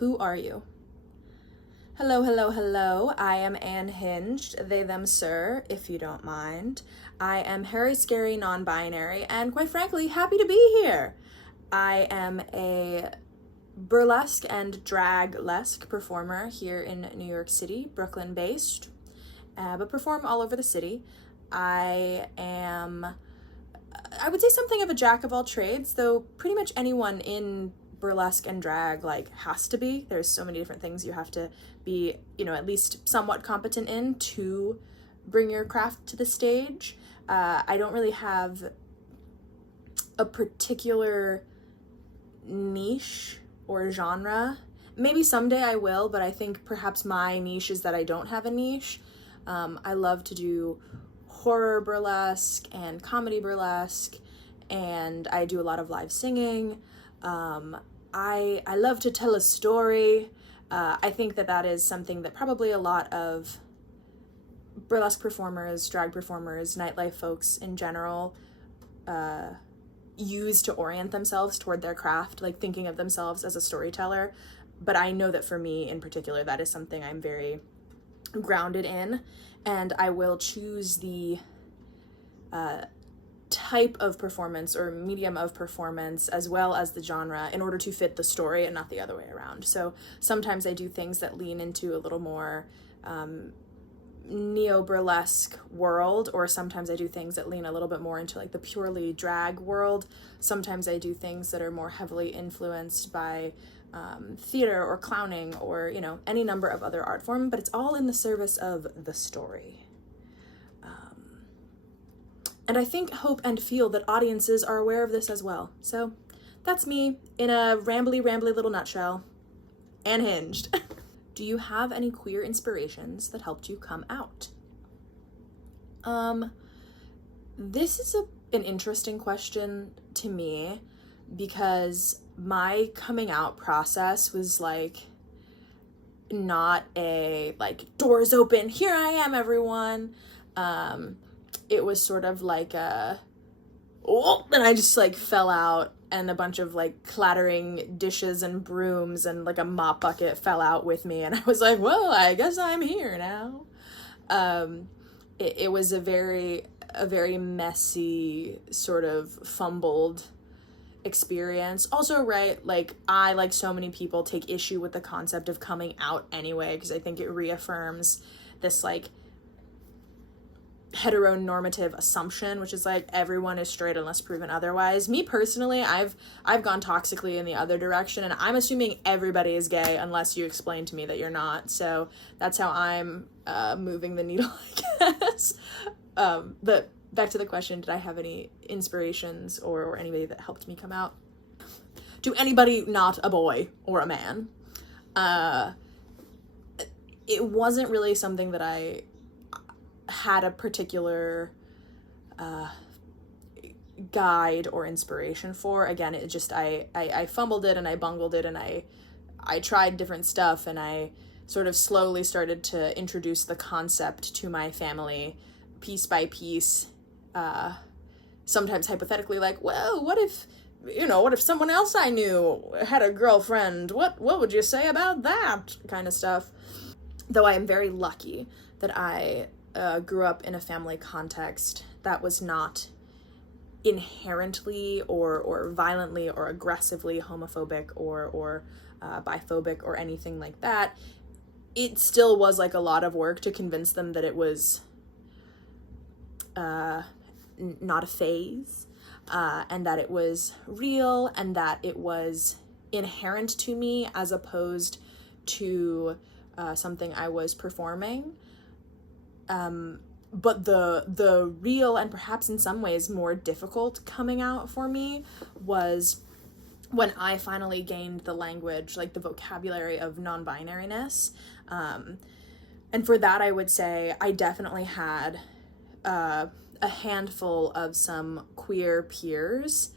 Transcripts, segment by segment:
Who are you? Hello, hello, hello. I am Anne Hinged, they, them, sir, if you don't mind. I am hairy, scary, non-binary, and quite frankly, happy to be here. I am a burlesque and draglesque performer here in New York City, Brooklyn based, but perform all over the city. I would say something of a jack of all trades, though pretty much anyone in burlesque and drag has to be. There's so many different things you have to be, at least somewhat competent in to bring your craft to the stage. I don't really have a particular niche or genre. Maybe someday I will, but I think perhaps my niche is that I don't have a niche. I love to do horror burlesque and comedy burlesque, and I do a lot of live singing. I love to tell a story. I think that is something that probably a lot of burlesque performers, drag performers, nightlife folks in general use to orient themselves toward their craft, thinking of themselves as a storyteller. But I know that for me in particular, that is something I'm very grounded in, and I will choose the type of performance or medium of performance as well as the genre in order to fit the story and not the other way around. So sometimes I do things that lean into a little more neo-burlesque world, or sometimes I do things that lean a little bit more into the purely drag world. Sometimes I do things that are more heavily influenced by theater or clowning or, any number of other art form, but it's all in the service of the story. And I think, hope, and feel that audiences are aware of this as well. So that's me in a rambly little nutshell. And Hinged. Do you have any queer inspirations that helped you come out? This is an interesting question to me because my coming out process was not a doors open, here I am, everyone. It was sort of and I just fell out, and a bunch of clattering dishes and brooms and a mop bucket fell out with me, and I was well, I guess I'm here now. It was a very messy, sort of fumbled experience. Also, right, I, like so many people, take issue with the concept of coming out anyway, because I think it reaffirms this heteronormative assumption, which is everyone is straight unless proven otherwise. Me personally, I've gone toxically in the other direction, and I'm assuming everybody is gay unless you explain to me that you're not. So that's how I'm moving the needle, I guess. But back to the question, did I have any inspirations or anybody that helped me come out? To anybody not a boy or a man. It wasn't really something that I had a particular guide or inspiration for. Again, it just, I fumbled it and I bungled it, and I tried different stuff, and I sort of slowly started to introduce the concept to my family piece by piece, sometimes hypothetically, well, what if someone else I knew had a girlfriend? What would you say about that kind of stuff? Though I am very lucky that I grew up in a family context that was not inherently or violently or aggressively homophobic or biphobic or anything like that. It still was a lot of work to convince them that it was not a phase, and that it was real, and that it was inherent to me as opposed to something I was performing. But the real and perhaps in some ways more difficult coming out for me was when I finally gained the language, the vocabulary of non-binariness. And for that, I would say I definitely had a handful of some queer peers,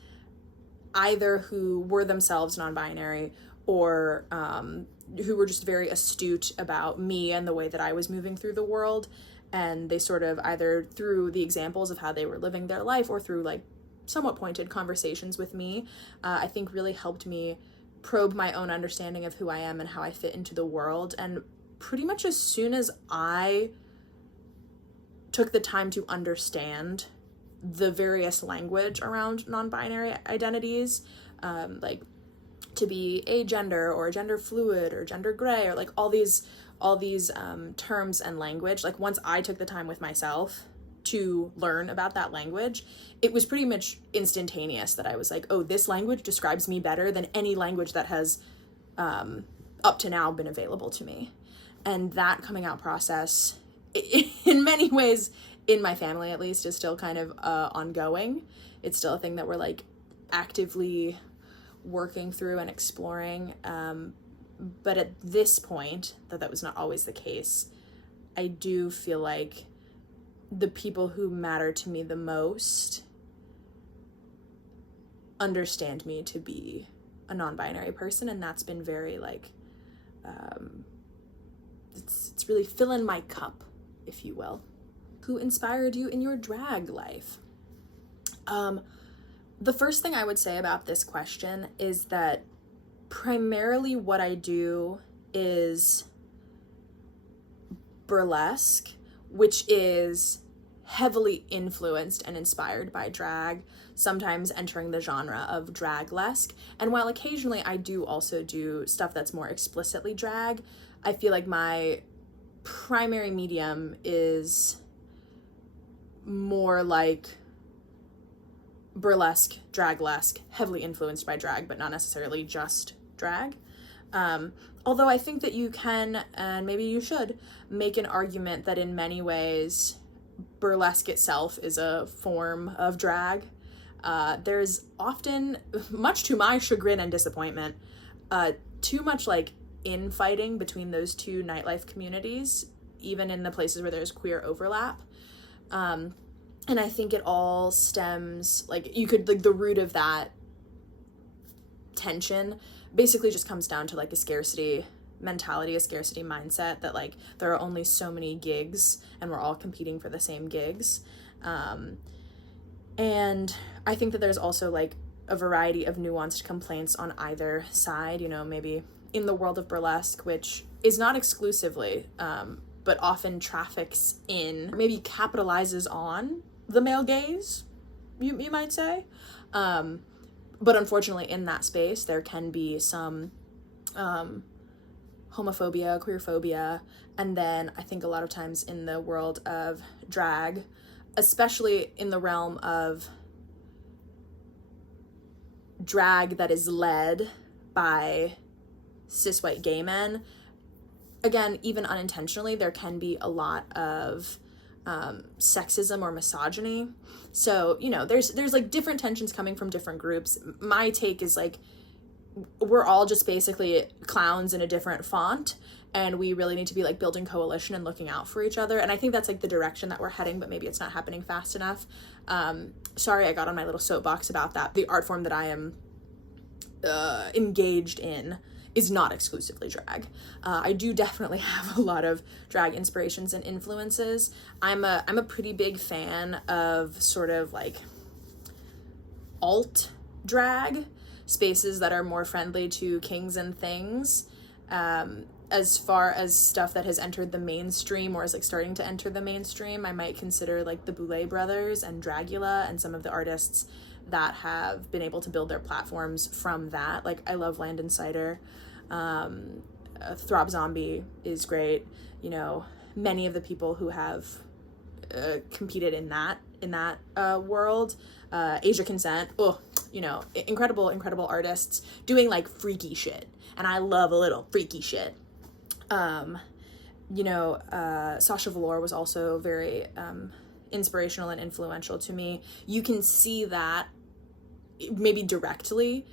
either who were themselves non-binary or who were just very astute about me and the way that I was moving through the world. And they sort of, either through the examples of how they were living their life or through somewhat pointed conversations with me, I think really helped me probe my own understanding of who I am and how I fit into the world. And pretty much as soon as I took the time to understand the various language around non-binary identities, like to be agender or gender fluid or gender gray, or like all these terms and language, like once I took the time with myself to learn about that language, it was pretty much instantaneous that I was like, oh, this language describes me better than any language that has up to now been available to me. And that coming out process, in many ways, in my family at least, is still kind of ongoing. It's still a thing that we're like actively working through and exploring. But at this point, that was not always the case, I do feel like the people who matter to me the most understand me to be a non-binary person, and that's been very like it's really filling my cup, if you will. Who inspired you in your drag life? The first thing I would say about this question is that primarily what I do is burlesque, which is heavily influenced and inspired by drag, sometimes entering the genre of draglesque. And while occasionally I do also do stuff that's more explicitly drag, I feel like my primary medium is more like burlesque, draglesque, heavily influenced by drag, but not necessarily just drag. Although I think that you can, and maybe you should, make an argument that in many ways burlesque itself is a form of drag. There's often, much to my chagrin and disappointment, too much like infighting between those two nightlife communities, even in the places where there's queer overlap. And I think it all stems, like, you could, like, the root of that tension basically just comes down to, like, a scarcity mentality, a scarcity mindset, that, like, there are only so many gigs and we're all competing for the same gigs. And I think that there's also, like, a variety of nuanced complaints on either side, you know, maybe in the world of burlesque, which is not exclusively, but often traffics in, maybe capitalizes on the male gaze, you might say. But unfortunately in that space, there can be some homophobia, queerphobia, and then I think a lot of times in the world of drag, especially in the realm of drag that is led by cis white gay men, again, even unintentionally, there can be a lot of sexism or misogyny. So, you know, there's like different tensions coming from different groups. My take is like, we're all just basically clowns in a different font, and we really need to be like building coalition and looking out for each other. And I think that's like the direction that we're heading, but maybe it's not happening fast enough. Sorry, I got on my little soapbox about that. The art form that I am engaged in is not exclusively drag. I do definitely have a lot of drag inspirations and influences. I'm a pretty big fan of sort of like alt drag, spaces that are more friendly to kings and things. As far as stuff that has entered the mainstream or is like starting to enter the mainstream, I might consider like the Boulet brothers and Dragula and some of the artists that have been able to build their platforms from that. Like, I love Landon Cider. Throb Zombie is great. You know, many of the people who have competed in that world, Asia Consent, you know, incredible artists doing like freaky shit, and I love a little freaky shit. You know, Sasha Velour was also very inspirational and influential to me. You can see that maybe directly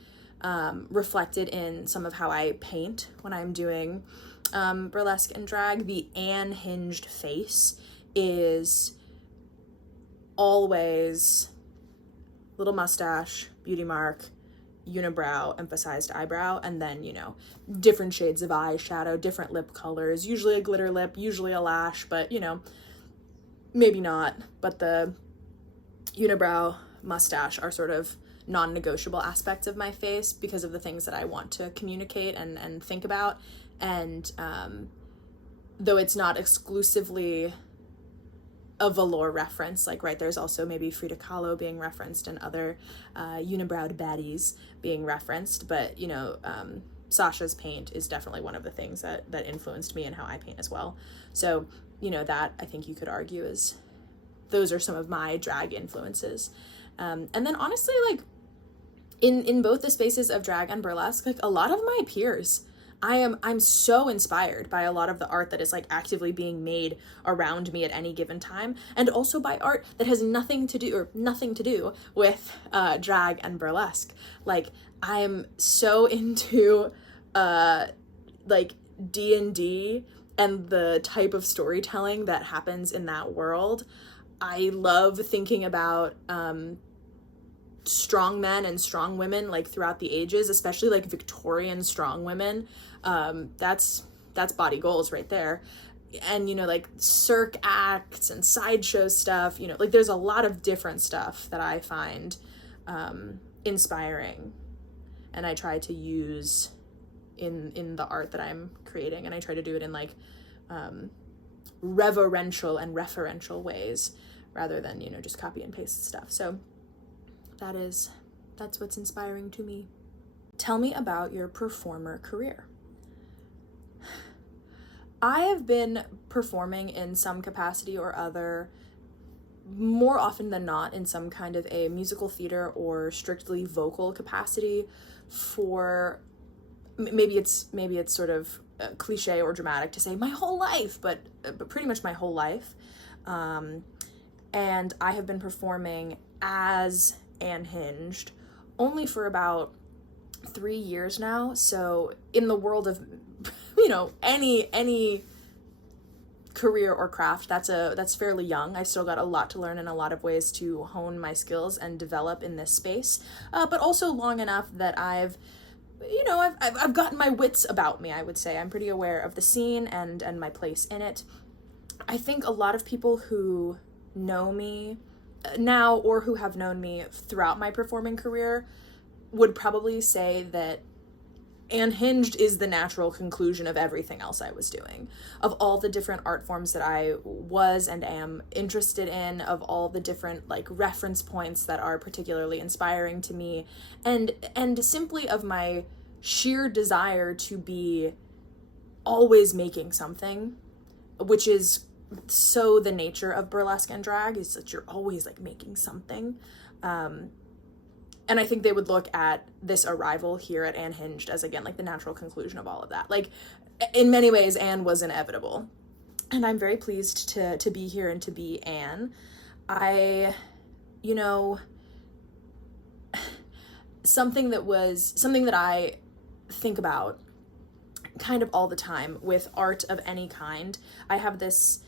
reflected in some of how I paint when I'm doing burlesque and drag. The Anne Hinged face is always little mustache, beauty mark, unibrow, emphasized eyebrow, and then, you know, different shades of eyeshadow, different lip colors, usually a glitter lip, usually a lash, but, you know, maybe not. But the unibrow, mustache are sort of non-negotiable aspects of my face because of the things that I want to communicate and think about. And though it's not exclusively a velour reference, like, right, there's also maybe Frida Kahlo being referenced and other unibrowed baddies being referenced, but, you know, Sasha's paint is definitely one of the things that influenced me and how I paint as well. So, you know, that I think you could argue is, those are some of my drag influences. And then honestly, like, in both the spaces of drag and burlesque, like, a lot of my peers, I'm so inspired by a lot of the art that is, like, actively being made around me at any given time, and also by art that has nothing to do with drag and burlesque. Like, I'm so into like D&D and the type of storytelling that happens in that world. I love thinking about strong men and strong women, like, throughout the ages, especially like Victorian strong women. That's body goals right there. And, you know, like, cirque acts and sideshow stuff, you know, like, there's a lot of different stuff that I find inspiring, and I try to use in the art that I'm creating, and I try to do it in, like, reverential and referential ways rather than, you know, just copy and paste stuff. So that's what's inspiring to me. Tell me about your performer career. I have been performing in some capacity or other, more often than not, in some kind of a musical theater or strictly vocal capacity for, maybe it's sort of cliche or dramatic to say my whole life, but pretty much my whole life. And I have been performing as Anne Hinged only for about 3 years now. So in the world of, you know, any career or craft, that's fairly young. I still got a lot to learn and a lot of ways to hone my skills and develop in this space, but also long enough that I've gotten my wits about me, I would say. I'm pretty aware of the scene and my place in it. I think a lot of people who know me now, or who have known me throughout my performing career, would probably say that Anne Hinged is the natural conclusion of everything else I was doing, of all the different art forms that I was and am interested in, of all the different, like, reference points that are particularly inspiring to me, and simply of my sheer desire to be always making something, which is so the nature of burlesque and drag, is that you're always, like, making something. And I think they would look at this arrival here at Anne Hinged as, again, like, the natural conclusion of all of that. Like, in many ways, Anne was inevitable. And I'm very pleased to be here and to be Anne. Something that I think about kind of all the time with art of any kind. I have this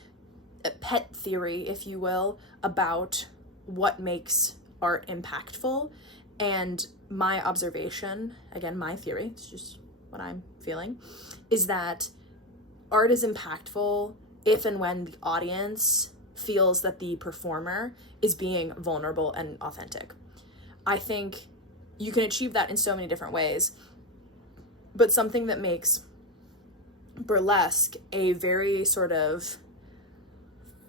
pet theory, if you will, about what makes art impactful. And my observation, again, my theory, it's just what I'm feeling, is that art is impactful if and when the audience feels that the performer is being vulnerable and authentic. I think you can achieve that in so many different ways, but something that makes burlesque a very sort of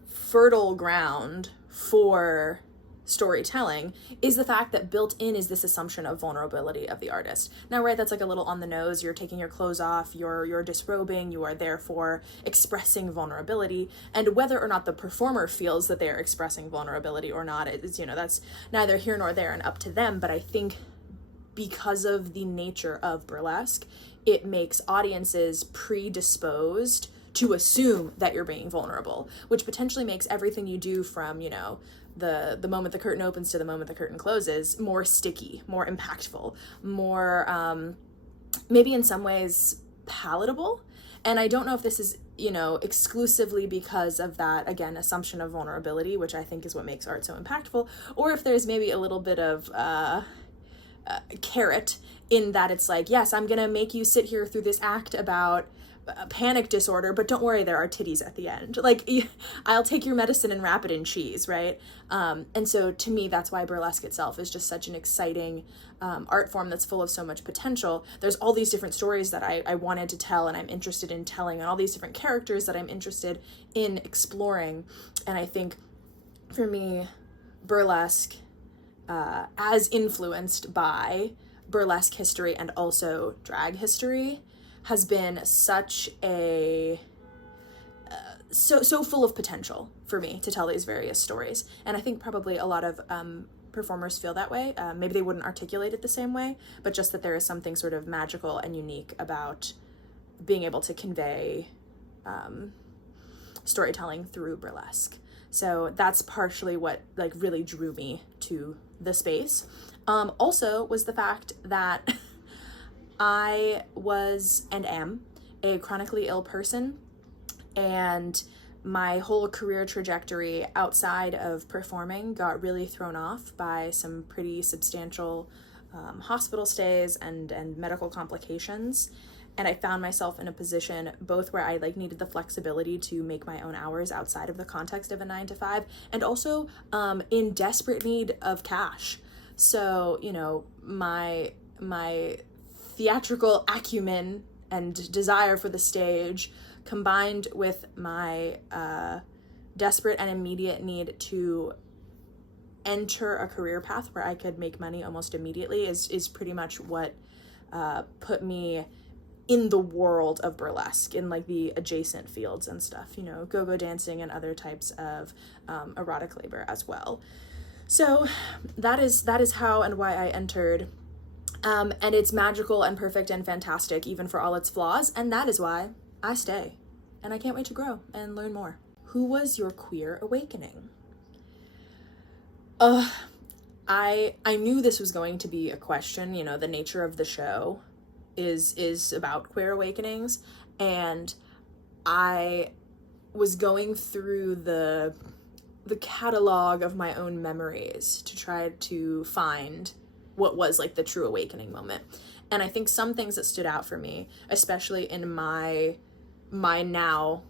fertile ground for storytelling is the fact that built in is this assumption of vulnerability of the artist. Now, right, that's like a little on the nose. You're taking your clothes off, you're disrobing, you are therefore expressing vulnerability, and whether or not the performer feels that they're expressing vulnerability or not, it's, you know, that's neither here nor there and up to them. But I think because of the nature of burlesque, it makes audiences predisposed to assume that you're being vulnerable, which potentially makes everything you do from, you know, the moment the curtain opens to the moment the curtain closes more sticky, more impactful, more maybe in some ways palatable. And I don't know if this is, you know, exclusively because of that, again, assumption of vulnerability, which I think is what makes art so impactful, or if there's maybe a little bit of carrot, in that it's like, yes, I'm gonna make you sit here through this act about panic disorder, but don't worry, there are titties at the end. Like, I'll take your medicine and wrap it in cheese, right? And so to me, that's why burlesque itself is just such an exciting art form that's full of so much potential. There's all these different stories that I wanted to tell and I'm interested in telling, and all these different characters that I'm interested in exploring. And I think for me, burlesque, as influenced by burlesque history and also drag history, has been such a so full of potential for me to tell these various stories. And I think probably a lot of performers feel that way. Maybe they wouldn't articulate it the same way, but just that there is something sort of magical and unique about being able to convey storytelling through burlesque. So that's partially what like really drew me to the space. Also was the fact that I was and am a chronically ill person, and my whole career trajectory outside of performing got really thrown off by some pretty substantial hospital stays and medical complications. And I found myself in a position both where I like needed the flexibility to make my own hours outside of the context of a 9-to-5, and also in desperate need of cash. So, you know, my theatrical acumen and desire for the stage, combined with my desperate and immediate need to enter a career path where I could make money almost immediately, is pretty much what put me in the world of burlesque, in like the adjacent fields and stuff, you know, go-go dancing and other types of erotic labor as well. So that is how and why I entered. And it's magical and perfect and fantastic, even for all its flaws. And that is why I stay. And I can't wait to grow and learn more. Who was your queer awakening? I knew this was going to be a question. You know, the nature of the show is about queer awakenings. And I was going through the catalog of my own memories to try to find what was like the true awakening moment. And I think some things that stood out for me, especially in my now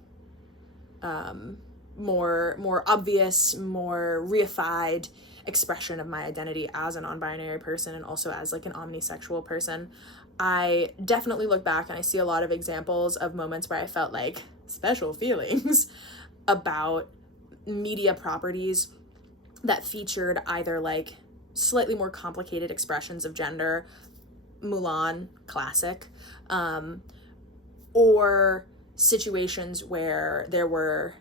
more obvious, more reified expression of my identity as a non-binary person, and also as like an omnisexual person, I definitely look back and I see a lot of examples of moments where I felt like special feelings about media properties that featured either like slightly more complicated expressions of gender, Mulan, classic, or situations where there were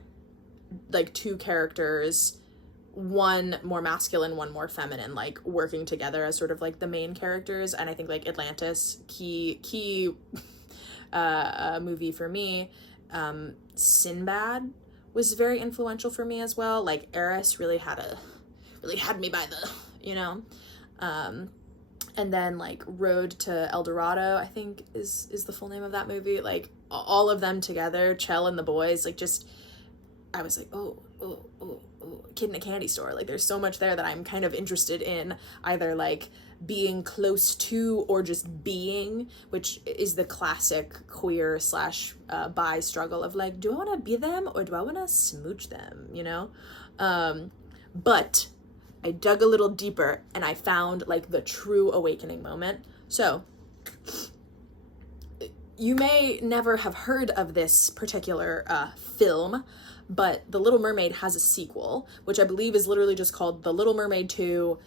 like two characters, one more masculine, one more feminine, like working together as sort of like the main characters. And I think like Atlantis, key movie for me. Sinbad was very influential for me as well. Like Eris really had me by the, you know. And then like Road to El Dorado, I think is the full name of that movie. Like all of them together, Chell and the boys, like just, I was like, oh, Kid in a Candy Store. Like there's so much there that I'm kind of interested in either like being close to or just being, which is the classic queer / bi struggle of like, do I want to be them or do I want to smooch them, you know? But I dug a little deeper and I found like the true awakening moment. So you may never have heard of this particular film, but The Little Mermaid has a sequel, which I believe is literally just called The Little Mermaid 2,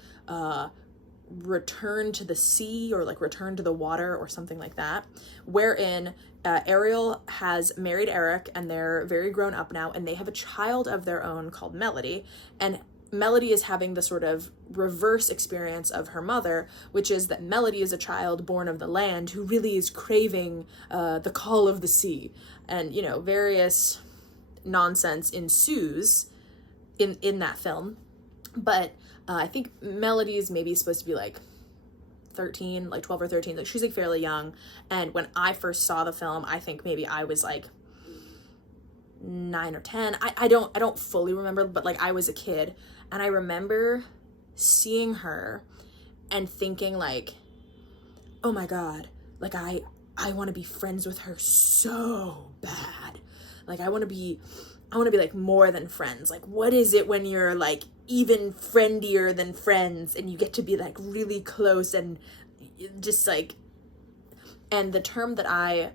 Return to the Sea, or like Return to the Water, or something like that, wherein Ariel has married Eric and they're very grown up now, and they have a child of their own called Melody, and Melody is having the sort of reverse experience of her mother, which is that Melody is a child born of the land who really is craving the call of the sea. And, you know, various nonsense ensues in that film. But I think Melody is maybe supposed to be like 13, like 12 or 13. Like she's like fairly young. And when I first saw the film, I think maybe I was like 9 or 10. I don't fully remember, but like I was a kid. And I remember seeing her and thinking like, oh my God, like I want to be friends with her so bad. Like I want to be like more than friends. Like what is it when you're like even friendier than friends and you get to be like really close and just like, and the term that I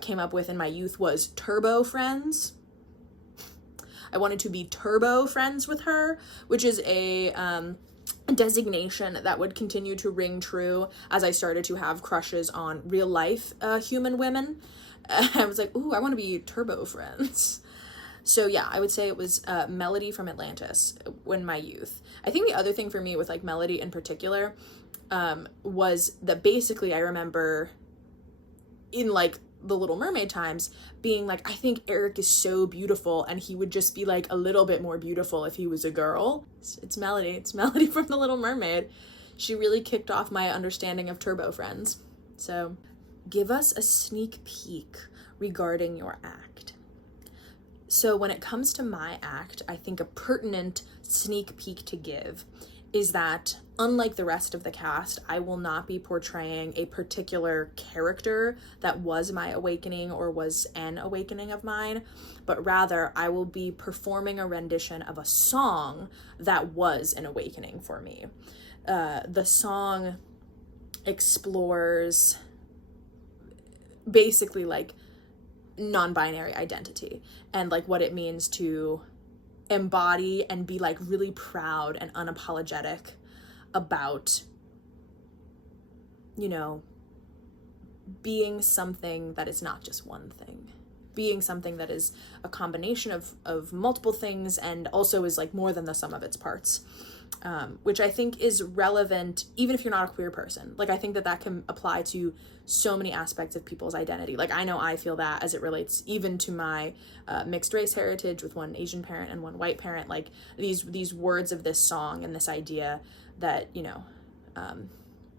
came up with in my youth was turbo friends. I wanted to be turbo friends with her, which is a designation that would continue to ring true as I started to have crushes on real life human women. I was like, ooh, I want to be turbo friends. So yeah, I would say it was Melody from Atlantis in my youth. I think the other thing for me with like Melody in particular was that basically I remember in like the Little Mermaid times being like, I think Eric is so beautiful and he would just be like a little bit more beautiful if he was a girl. It's Melody from the Little Mermaid. She really kicked off my understanding of turbo friends. So give us a sneak peek regarding your act. So when it comes to my act, I think a pertinent sneak peek to give is that unlike the rest of the cast, I will not be portraying a particular character that was my awakening or was an awakening of mine, but rather I will be performing a rendition of a song that was an awakening for me. The song explores basically like non-binary identity and like what it means to embody and be like really proud and unapologetic about, you know, being something that is not just one thing, being something that is a combination of multiple things and also is like more than the sum of its parts, which I think is relevant even if you're not a queer person. Like I think that can apply to so many aspects of people's identity. Like I know I feel that as it relates even to my mixed race heritage with one Asian parent and one white parent. Like these words of this song and this idea that, you know,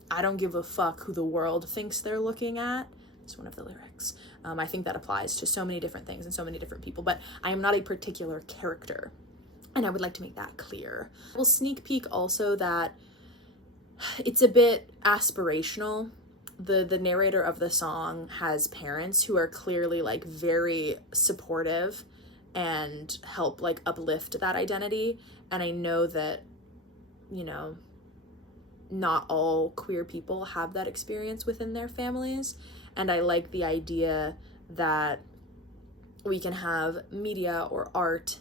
I don't give a fuck who the world thinks they're looking at. It's one of the lyrics. I think that applies to so many different things and so many different people, but I am not a particular character. And I would like to make that clear. We'll sneak peek also that it's a bit aspirational. The narrator of the song has parents who are clearly like very supportive and help like uplift that identity. And I know that, you know, not all queer people have that experience within their families. And I like the idea that we can have media or art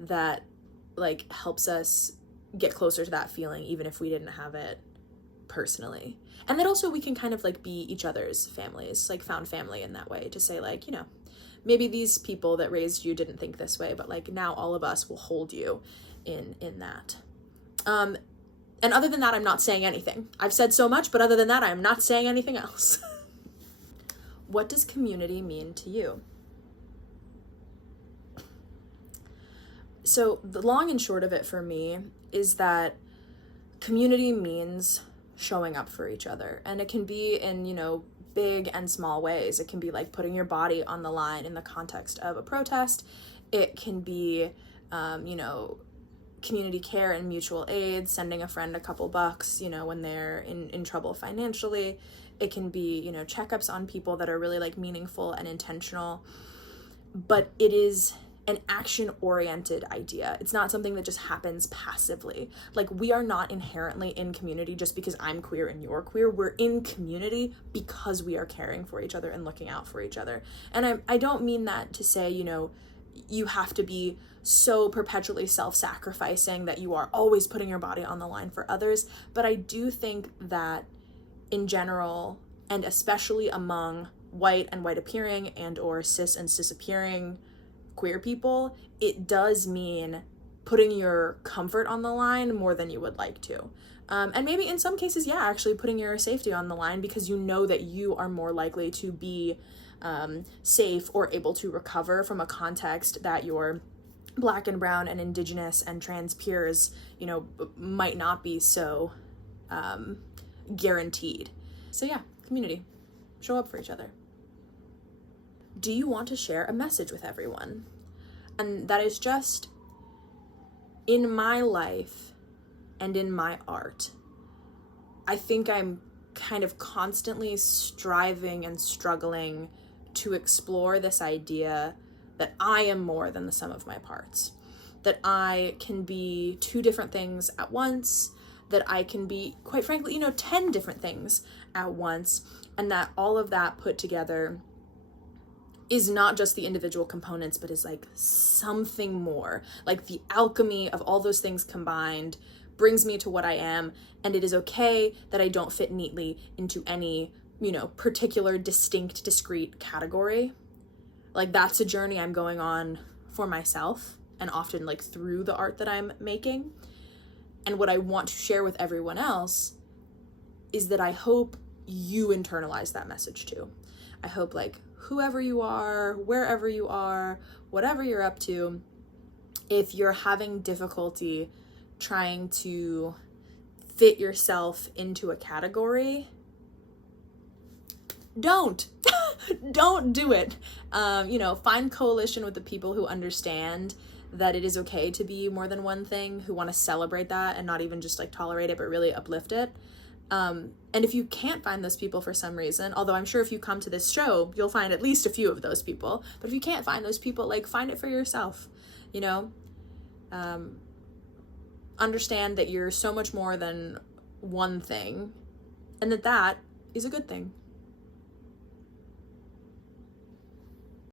that like helps us get closer to that feeling even if we didn't have it personally. And that also we can kind of like be each other's families, like found family in that way, to say like, you know, maybe these people that raised you didn't think this way, but like now all of us will hold you in that. And other than that, I'm not saying anything. I've said so much, but other than that, I'm not saying anything else. What does community mean to you? So the long and short of it for me is that community means showing up for each other. And it can be in, you know, big and small ways. It can be like putting your body on the line in the context of a protest. It can be, you know, community care and mutual aid, sending a friend a couple bucks, you know, when they're in trouble financially. It can be, you know, checkups on people that are really like meaningful and intentional. But it is an action-oriented idea. It's not something that just happens passively. Like we are not inherently in community just because I'm queer and you're queer. We're in community because we are caring for each other and looking out for each other. And I don't mean that to say, you know, you have to be so perpetually self-sacrificing that you are always putting your body on the line for others. But I do think that in general, and especially among white and white appearing and or cis and cis appearing queer people, it does mean putting your comfort on the line more than you would like to. And maybe in some cases, yeah, actually putting your safety on the line because you know that you are more likely to be safe or able to recover from a context that your Black and brown and indigenous and trans peers, you know, might not be so guaranteed. So yeah, community. Show up for each other. Do you want to share a message with everyone? And that is just, in my life and in my art, I think I'm kind of constantly striving and struggling to explore this idea that I am more than the sum of my parts, that I can be two different things at once, that I can be, quite frankly, 10 different things at once, and that all of that put together is not just the individual components, but is like something more. Like the alchemy of all those things combined brings me to what I am, and it is okay that I don't fit neatly into any, particular, distinct, discrete category. Like that's a journey I'm going on for myself, and often like through the art that I'm making. And what I want to share with everyone else is that I hope you internalize that message too. I hope like whoever you are, wherever you are, whatever you're up to, if you're having difficulty trying to fit yourself into a category, don't do it. Find coalition with the people who understand that it is okay to be more than one thing, who want to celebrate that and not even just like tolerate it, but really uplift it. And if you can't find those people for some reason, although I'm sure if you come to this show, you'll find at least a few of those people, but if you can't find those people, like find it for yourself, understand that you're so much more than one thing, and that is a good thing.